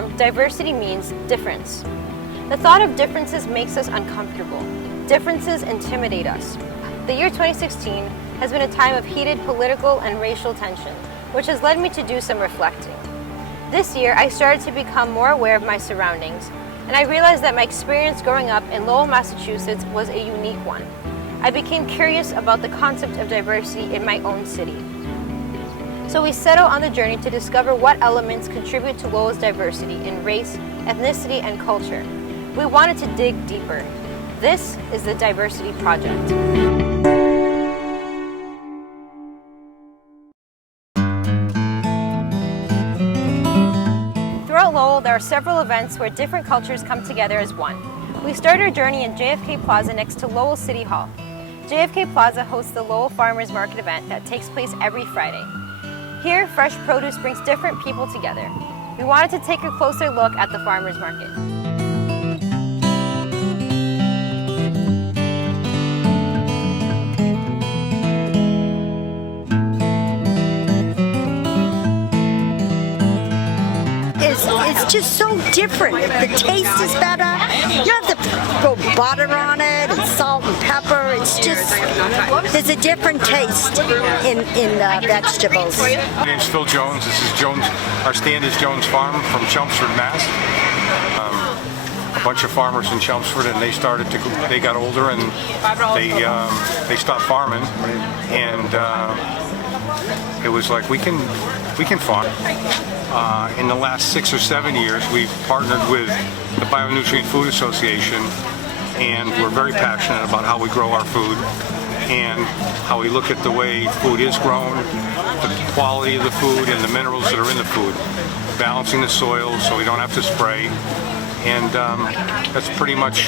farm, diversity means difference. The thought of differences makes us uncomfortable. Differences intimidate us. The year 2016 has been a time of heated political and racial tension, which has led me to do some reflecting. This year, I started to become more aware of my surroundings, and I realized that my experience growing up in Lowell, Massachusetts was a unique one. I became curious about the concept of diversity in my own city. So we set out on the journey to discover what elements contribute to Lowell's diversity in race, ethnicity, and culture. We wanted to dig deeper. This is the Diversity Project. Throughout Lowell, there are several events where different cultures come together as one. We start our journey in JFK Plaza next to Lowell City Hall. JFK Plaza hosts the Lowell Farmers Market event that takes place every Friday. Here, fresh produce brings different people together. We wanted to take a closer look at the farmers market. It's just so different. The taste is better. You don't have to put butter on it and salt and pepper. It's just, there's a different taste in the vegetables. My name's Phil Jones. This is Jones. Our stand is Jones Farm from Chelmsford, Mass. A bunch of farmers in Chelmsford, and they got older and they stopped farming, and it was like we can farm. In the last 6 or 7 years, we've partnered with the Bionutrient Food Association, and we're very passionate about how we grow our food and how we look at the way food is grown, the quality of the food and the minerals that are in the food, balancing the soil so we don't have to spray. And that's pretty much,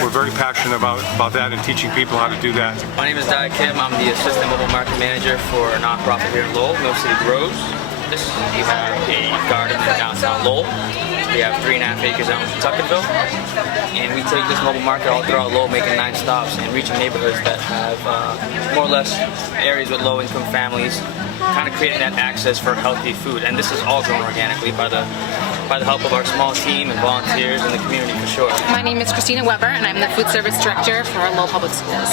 we're very passionate about that and teaching people how to do that. My name is Dai Kim. I'm the Assistant Mobile Market Manager for a nonprofit here in Lowell, Mill City Grows. We have a garden in downtown Lowell. We have 3.5 acres out in Tuckerville. And we take this mobile market all throughout Lowell, making 9 stops and reaching neighborhoods that have more or less areas with low-income families, kind of creating that access for healthy food. And this is all grown organically by the help of our small team and volunteers in the community, for sure. My name is Christina Weber, and I'm the Food Service Director for Lowell Public Schools.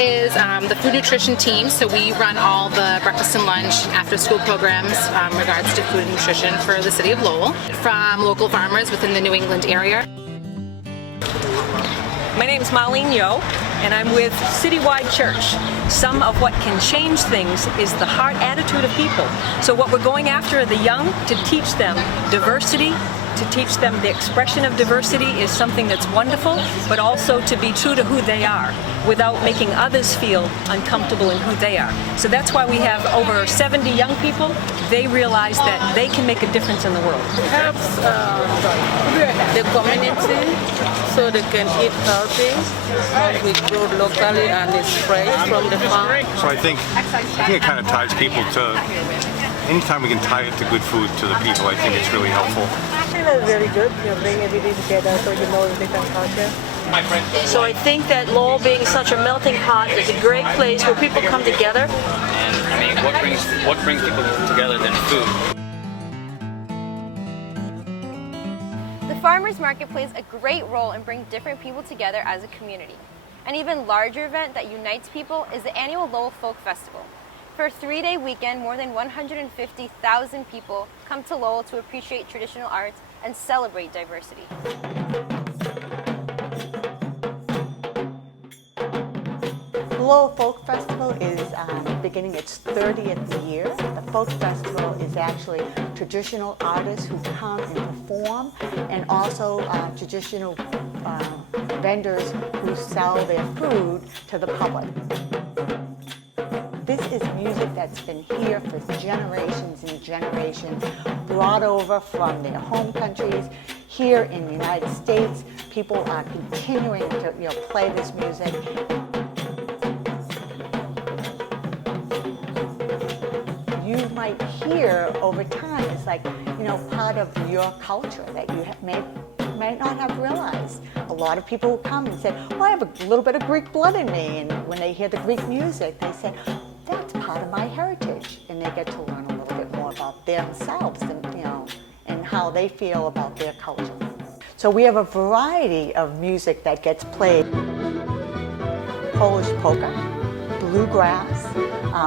Is the food nutrition team, so we run all the breakfast and lunch after school programs in regards to food and nutrition for the city of Lowell from local farmers within the New England area. My name is Marlene Yo, and I'm with Citywide Church. Some of what can change things is the heart attitude of people. So what we're going after are the young, to teach them diversity, to teach them the expression of diversity is something that's wonderful, but also to be true to who they are without making others feel uncomfortable in who they are. So that's why we have over 70 young people. They realize that they can make a difference in the world. It helps the community so they can eat healthy. We grow locally and it's fresh from the farm. So I think it kind of ties people to, anytime we can tie it to good food to the people, I think it's really helpful. It's very good. You bring everybody together so you know the different culture. So I think that Lowell, being such a melting pot, is a great place where people come together. And I mean, what brings people together than food? The farmers market plays a great role in bringing different people together as a community. An even larger event that unites people is the annual Lowell Folk Festival. For a 3-day weekend, more than 150,000 people come to Lowell to appreciate traditional arts and celebrate diversity. The Lowell Folk Festival is beginning its 30th year. The Folk Festival is actually traditional artists who come and perform, and also traditional vendors who sell their food to the public. This is music that's been here for generations and generations, brought over from their home countries. Here in the United States, people are continuing to play this music. You might hear over time, it's like, part of your culture that you might not have realized. A lot of people will come and say, well, I have a little bit of Greek blood in me, and when they hear the Greek music, they say, that's part of my heritage, and they get to learn a little bit more about themselves and how how they feel about their culture. So we have a variety of music that gets played. Polish polka, bluegrass.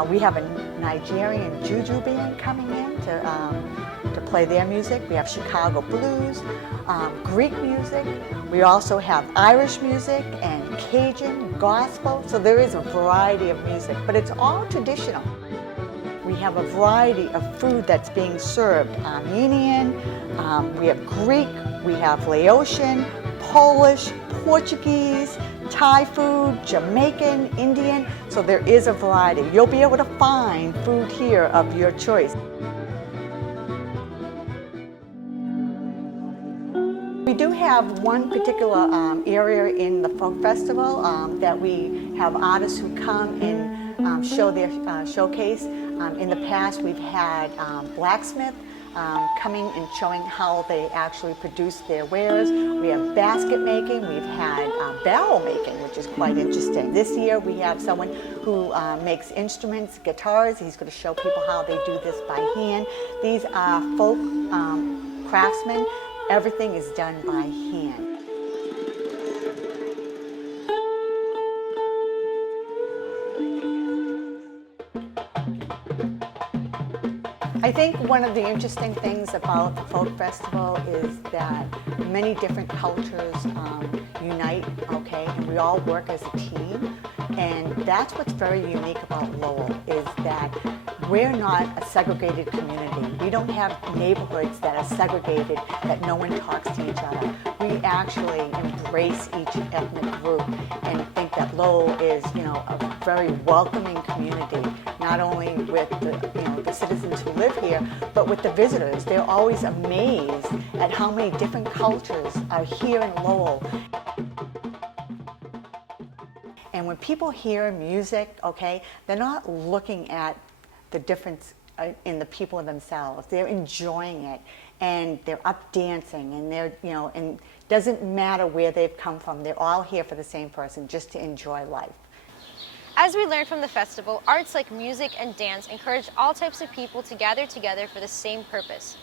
We have a Nigerian juju band coming in to play their music. We have Chicago blues, Greek music. We also have Irish music and Cajun, gospel. So there is a variety of music, but it's all traditional. We have a variety of food that's being served. Armenian, we have Greek, we have Laotian, Polish, Portuguese, Thai food, Jamaican, Indian. So there is a variety. You'll be able to find food here of your choice. We do have one particular area in the folk festival that we have artists who come and show their showcase. In the past, we've had blacksmith coming and showing how they actually produce their wares. We have basket making. We've had barrel making, which is quite interesting. This year, we have someone who makes instruments, guitars. He's going to show people how they do this by hand. These are folk craftsmen. Everything is done by hand. I think one of the interesting things about the folk festival is that many different cultures unite, okay, and we all work as a team. And that's what's very unique about Lowell, is that we're not a segregated community. We don't have neighborhoods that are segregated, that no one talks to each other. We actually embrace each ethnic group and think that Lowell is, a very welcoming community, not only with the citizens who live here, but with the visitors. They're always amazed at how many different cultures are here in Lowell. And when people hear music, okay, they're not looking at the difference in the people themselves. They're enjoying it, and they're up dancing, and they're, and it doesn't matter where they've come from. They're all here for the same person, just to enjoy life. As we learned from the festival, arts like music and dance encourage all types of people to gather together for the same purpose.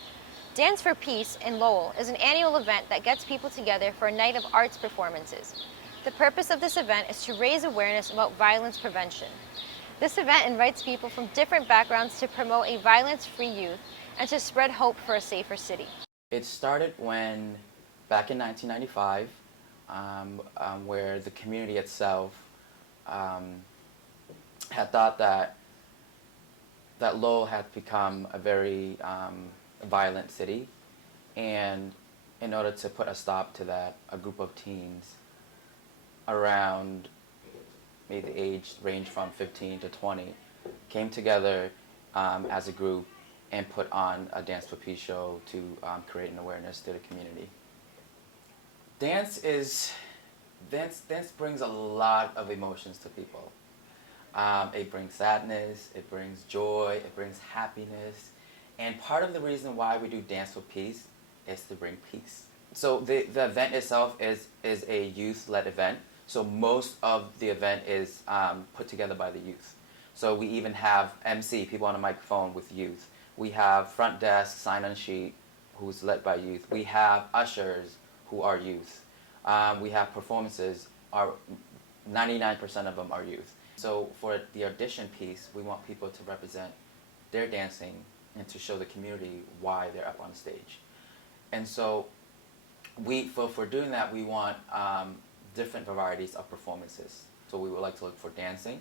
Dance for Peace in Lowell is an annual event that gets people together for a night of arts performances. The purpose of this event is to raise awareness about violence prevention. This event invites people from different backgrounds to promote a violence-free youth and to spread hope for a safer city. It started back in 1995, where the community itself had thought that Lowell had become a very violent city, and in order to put a stop to that, a group of teens around maybe the age range from 15 to 20 came together as a group and put on a Dance for Peace show to create an awareness to the community. Dance brings a lot of emotions to people. It brings sadness, it brings joy, it brings happiness. And part of the reason why we do Dance for Peace is to bring peace. So the event itself is a youth-led event. So most of the event is put together by the youth. So we even have MC, people on a microphone with youth. We have front desk, sign-on sheet, who's led by youth. We have ushers who are youth. We have performances, 99% of them are youth. So for the audition piece, we want people to represent their dancing and to show the community why they're up on stage. And so for doing that, we want different varieties of performances. So we would like to look for dancing.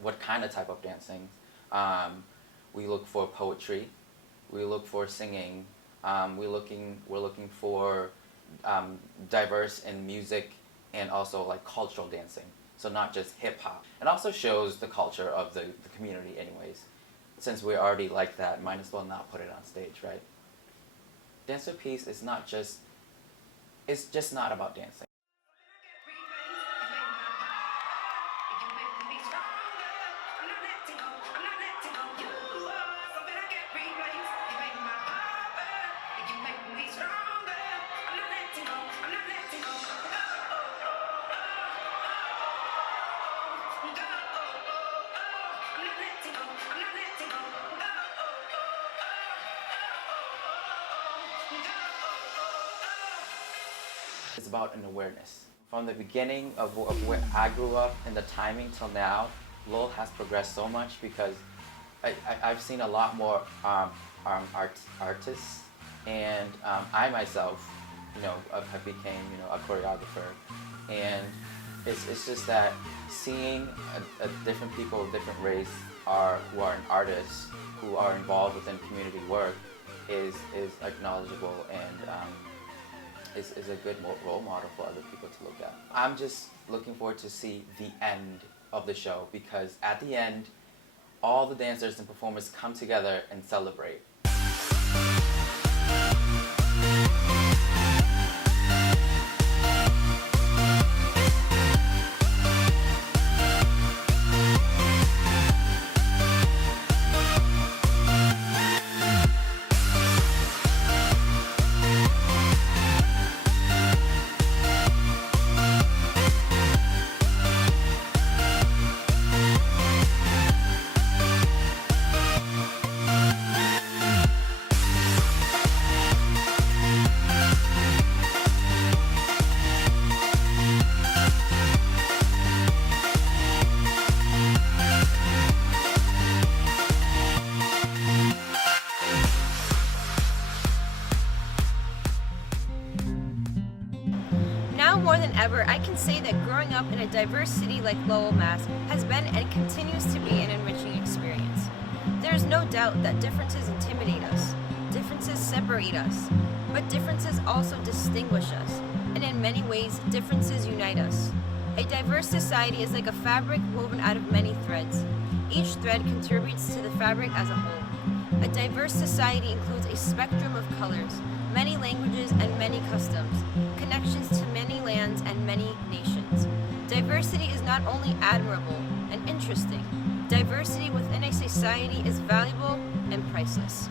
What kind of type of dancing? We look for poetry. We look for singing. We're looking for diverse in music and also like cultural dancing. So not just hip hop. It also shows the culture of the community anyways. Since we're already like that, might as well not put it on stage, right? Dance for Peace is it's just not about dancing. It's about an awareness. From the beginning of where I grew up and the timing till now, Lowell has progressed so much because I've seen a lot more artists, and I myself, I became, a choreographer, and it's just that seeing a different people of different race who are artists, who are involved within community work, is acknowledgeable and is a good role model for other people to look at. I'm just looking forward to see the end of the show, because at the end, all the dancers and performers come together and celebrate. Now more than ever, I can say that growing up in a diverse city like Lowell, Mass. has been and continues to be an enriching experience. There is no doubt that differences intimidate us, differences separate us, but differences also distinguish us, and in many ways, differences unite us. A diverse society is like a fabric woven out of many threads. Each thread contributes to the fabric as a whole. A diverse society includes a spectrum of colors, many languages and many customs, connections to many lands and many nations. Diversity is not only admirable and interesting, diversity within a society is valuable and priceless.